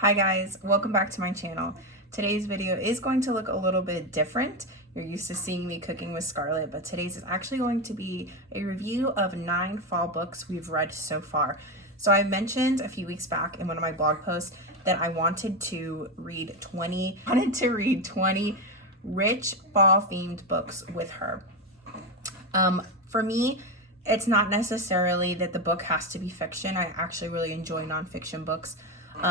Hi guys, welcome back to my channel. Today's video is going to look a little bit different. You're used to seeing me cooking with Scarlett, but today's is actually going to be a review of 9 fall books we've read so far. So I mentioned a few weeks back in one of my blog posts that I wanted to read 20 rich fall themed books with her. For me, it's not necessarily that the book has to be fiction. I actually really enjoy nonfiction books.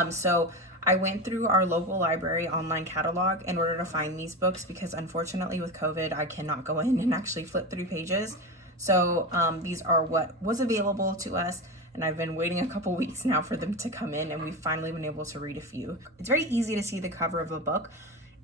So I went through our local library online catalog in order to find these books because unfortunately with COVID, I cannot go in and actually flip through pages. So these are what was available to us, and I've been waiting a couple weeks now for them to come in, and we've finally been able to read a few. It's very easy to see the cover of a book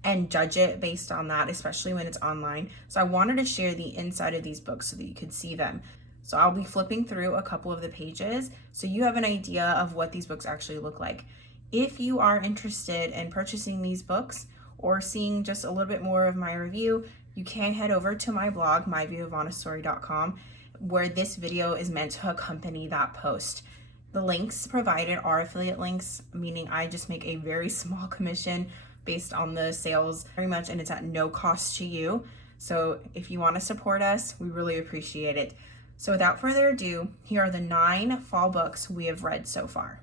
and judge it based on that, especially when it's online. So I wanted to share the inside of these books so that you could see them. So I'll be flipping through a couple of the pages so you have an idea of what these books actually look like. If you are interested in purchasing these books or seeing just a little bit more of my review, you can head over to my blog, myviewofhonastory.com, where this video is meant to accompany that post. The links provided are affiliate links, meaning I just make a very small commission based on the sales very much, and it's at no cost to you. So if you want to support us, we really appreciate it. So without further ado, here are the 9 fall books we have read so far.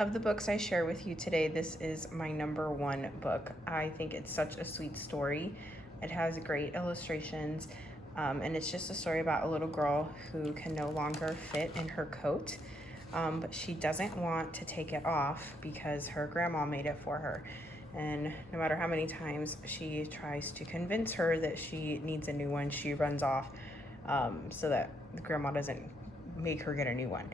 Of the books I share with you today, this is my number 1 book. I think it's such a sweet story. It has great illustrations, and it's just a story about a little girl who can no longer fit in her coat, but she doesn't want to take it off because her grandma made it for her. And no matter how many times she tries to convince her that she needs a new one, she runs off so that the grandma doesn't make her get a new one.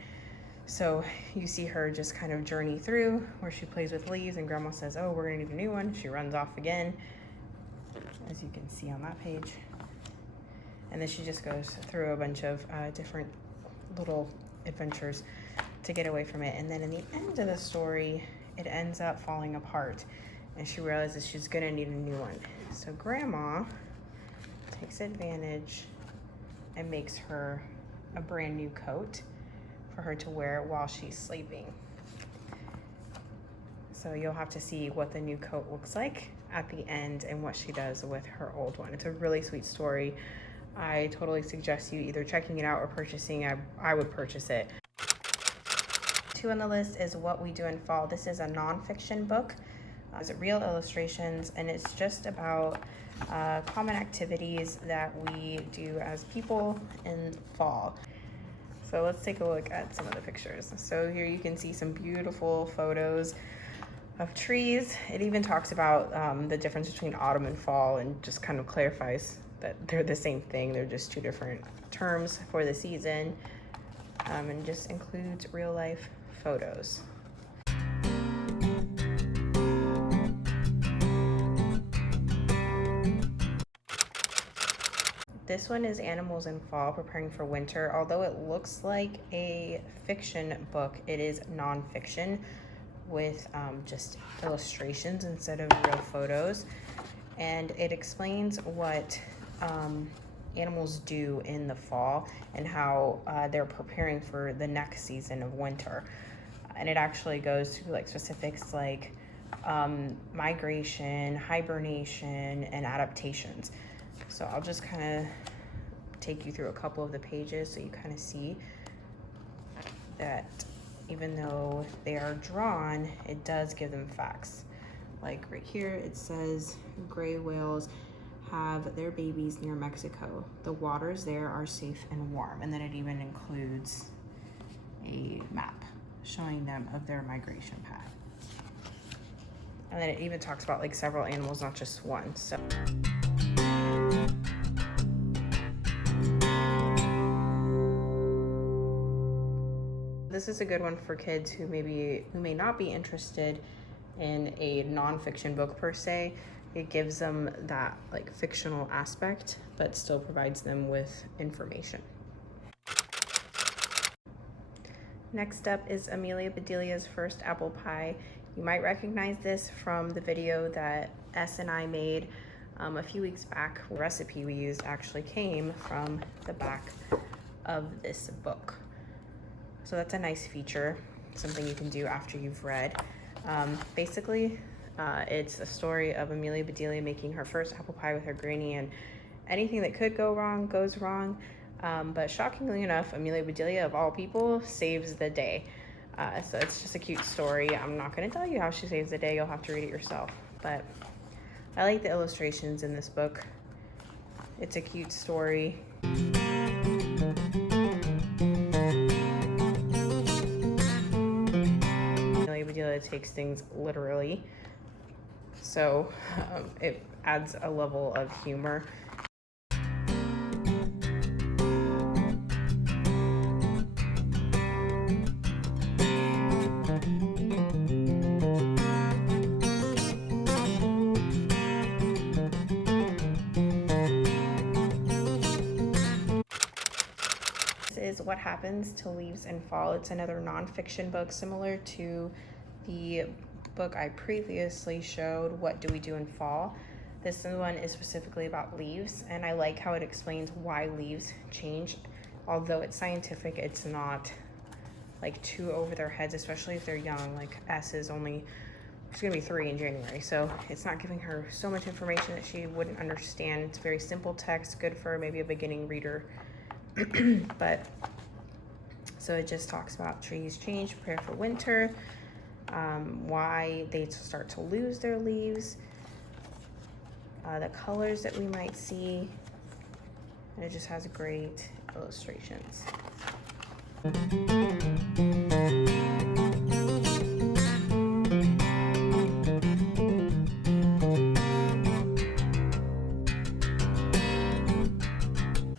So you see her just kind of journey through where she plays with leaves and grandma says, oh, we're gonna need a new one. She runs off again, as you can see on that page. And then she just goes through a bunch of different little adventures to get away from it. And then in the end of the story, it ends up falling apart and she realizes she's gonna need a new one. So grandma takes advantage and makes her a brand new coat for her to wear while she's sleeping. So you'll have to see what the new coat looks like at the end and what she does with her old one. It's a really sweet story. I totally suggest you either checking it out or purchasing. I would purchase it. 2 on the list is What We Do in Fall. This is a nonfiction book. It's real illustrations, and it's just about common activities that we do as people in fall. So let's take a look at some of the pictures. So here you can see some beautiful photos of trees. It even talks about the difference between autumn and fall and just kind of clarifies that they're the same thing. They're just 2 different terms for the season, and just includes real life photos. This one is Animals in Fall, Preparing for Winter. Although it looks like a fiction book, it is nonfiction with just illustrations instead of real photos. And it explains what animals do in the fall and how they're preparing for the next season of winter. And it actually goes to like specifics like migration, hibernation, and adaptations. So I'll just kind of take you through a couple of the pages so you kind of see that even though they are drawn, it does give them facts. Like right here, it says gray whales have their babies near Mexico. The waters there are safe and warm. And then it even includes a map showing them of their migration path. And then it even talks about like several animals, not just one. So this is a good one for kids who may not be interested in a nonfiction book per se. It gives them that like fictional aspect, but still provides them with information. Next up is Amelia Bedelia's First Apple Pie. You might recognize this from the video that S and I made a few weeks back. The recipe we used actually came from the back of this book. So that's a nice feature. something you can do after you've read. Basically, it's a story of Amelia Bedelia making her first apple pie with her granny, and anything that could go wrong goes wrong. But shockingly enough, Amelia Bedelia, of all people, saves the day. So it's just a cute story. I'm not going to tell you how she saves the day. You'll have to read it yourself. But I like the illustrations in this book. It's a cute story. Amelia Bedelia takes things literally. So it adds a level of humor. Is What Happens to Leaves in Fall. It's another nonfiction book similar to the book I previously showed, What Do We Do in Fall. This one is specifically about leaves, and I like how it explains why leaves change. Although it's scientific, it's not like too over their heads, especially if they're young. Like S is only, she's gonna be 3 in January, so it's not giving her so much information that she wouldn't understand. It's very simple text, good for maybe a beginning reader. But so it just talks about trees change, prepare for winter, why they start to lose their leaves, the colors that we might see, and it just has great illustrations.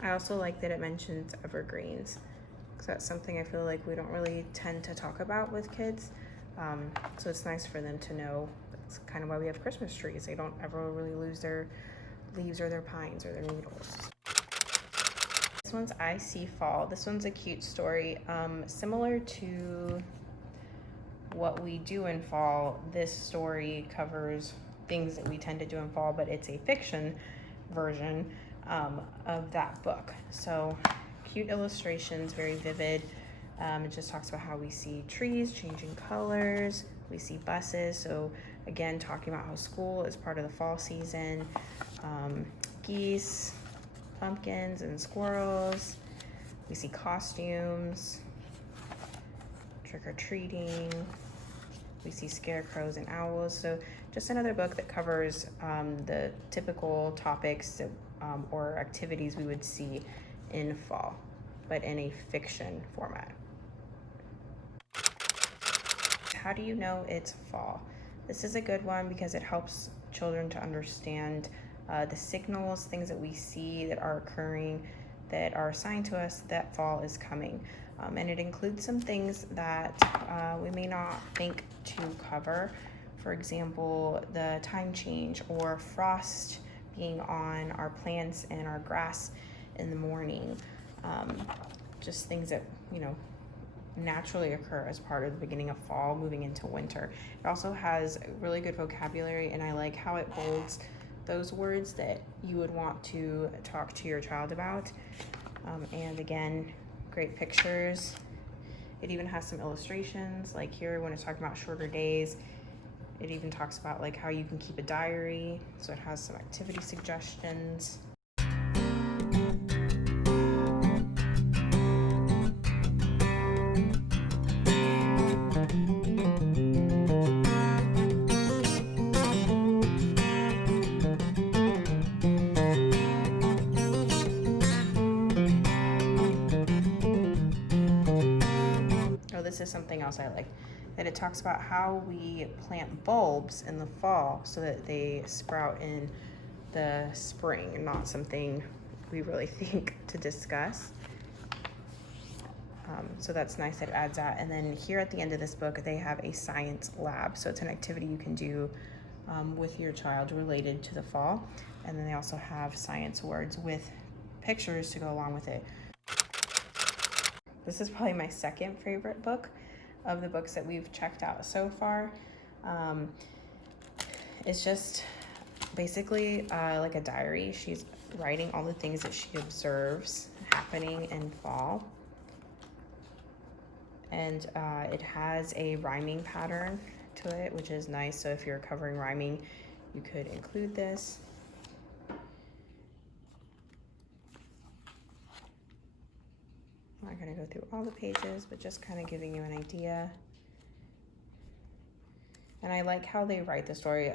I also like that it mentions evergreens, because that's something I feel like we don't really tend to talk about with kids. So it's nice for them to know. That's kind of why we have Christmas trees. They don't ever really lose their leaves or their pines or their needles. This one's I See Fall. This one's a cute story. Similar to What We Do in Fall, this story covers things that we tend to do in fall, but it's a fiction version of that book. So cute illustrations, very vivid. It just talks about how we see trees changing colors, we see buses, so again talking about how school is part of the fall season, geese, pumpkins and squirrels, we see costumes, trick-or-treating, we see scarecrows and owls. So just another book that covers the typical topics that, or activities we would see in fall, but in a fiction format. How do you know it's fall? This is a good one because it helps children to understand the signals, things that we see that are occurring, that are a sign to us that fall is coming. And it includes some things that we may not think to cover. For example, the time change or frost being on our plants and our grass in the morning. Just things that, you know, naturally occur as part of the beginning of fall moving into winter. It also has really good vocabulary, and I like how it bolds those words that you would want to talk to your child about. And again, great pictures. It even has some illustrations, like here when it's talking about shorter days. It even talks about like how you can keep a diary, so it has some activity suggestions. This is something else I like, that it talks about how we plant bulbs in the fall so that they sprout in the spring, not something we really think to discuss. So that's nice that it adds that. And then here at the end of this book, they have a science lab. So it's an activity you can do with your child related to the fall. And then they also have science words with pictures to go along with it. This is probably my second favorite book of the books that we've checked out so far. It's just basically like a diary. She's writing all the things that she observes happening in fall. And it has a rhyming pattern to it, which is nice. So if you're covering rhyming, you could include this. I'm not going to go through all the pages, but just kind of giving you an idea. And I like how they write the story,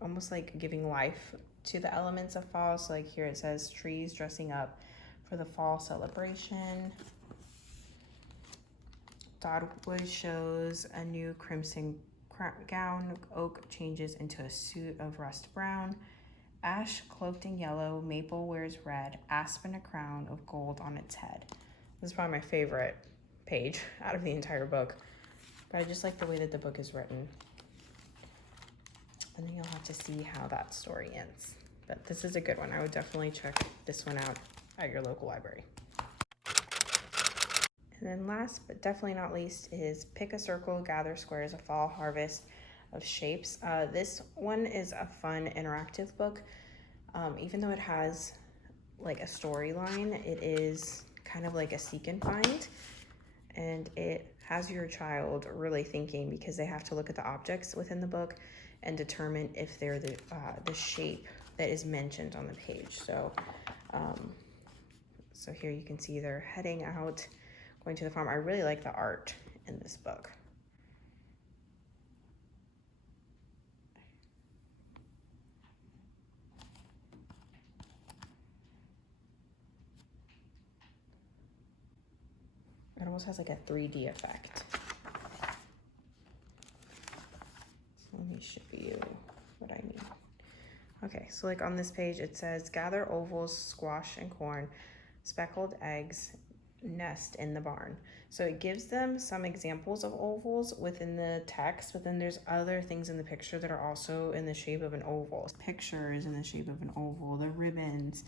almost like giving life to the elements of fall. So like here it says trees dressing up for the fall celebration. Dogwood shows a new crimson gown. Oak changes into a suit of rust brown. Ash cloaked in yellow. Maple wears red. Aspen a crown of gold on its head. This is probably my favorite page out of the entire book. But I just like the way that the book is written. And then you'll have to see how that story ends. But this is a good one. I would definitely check this one out at your local library. And then last but definitely not least is Pick a Circle, Gather Squares, a Fall Harvest of Shapes. This one is a fun interactive book. Even though it has like a storyline, it is kind of like a seek and find. And it has your child really thinking, because they have to look at the objects within the book and determine if they're the shape that is mentioned on the page. So, so here you can see they're heading out, going to the farm. I really like the art in this book. It almost has like a 3D effect. So let me show you what I mean. Okay, so like on this page it says, gather ovals, squash and corn, speckled eggs, nest in the barn. So it gives them some examples of ovals within the text, but then there's other things in the picture that are also in the shape of an oval. This picture is in the shape of an oval. The ribbons,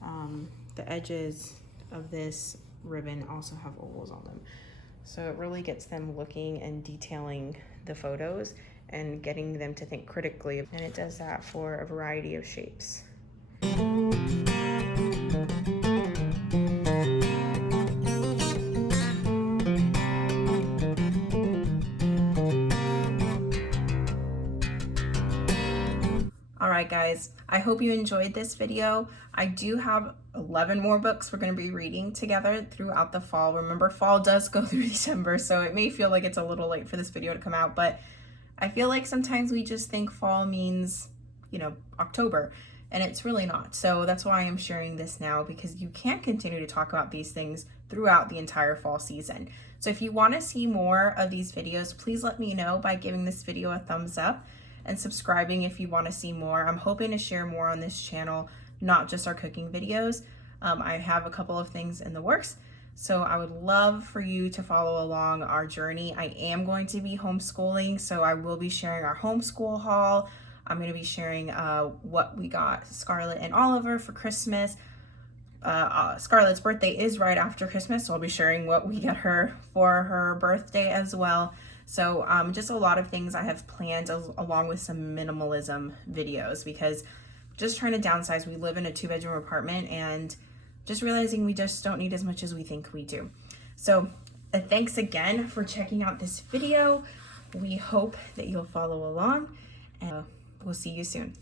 the edges of this ribbon also have ovals on them. So it really gets them looking and detailing the photos and getting them to think critically. And it does that for a variety of shapes. All right, guys, I hope you enjoyed this video. I do have 11 more books we're going to be reading together throughout the fall. Remember, fall does go through December, so it may feel like it's a little late for this video to come out, but I feel like sometimes we just think fall means, you know, October, and it's really not. So that's why I'm sharing this now, because you can't continue to talk about these things throughout the entire fall season. So if you want to see more of these videos, please let me know by giving this video a thumbs up and subscribing if you want to see more. I'm hoping to share more on this channel, not just our cooking videos. I have a couple of things in the works, so I would love for you to follow along our journey. I am going to be homeschooling, so I will be sharing our homeschool haul. I'm going to be sharing what we got Scarlett and Oliver for Christmas. Scarlett's birthday is right after Christmas, so I'll be sharing what we got her for her birthday as well. So just a lot of things I have planned, along with some minimalism videos, because just trying to downsize. We live in a 2-bedroom apartment and just realizing we just don't need as much as we think we do. So thanks again for checking out this video. We hope that you'll follow along, and we'll see you soon.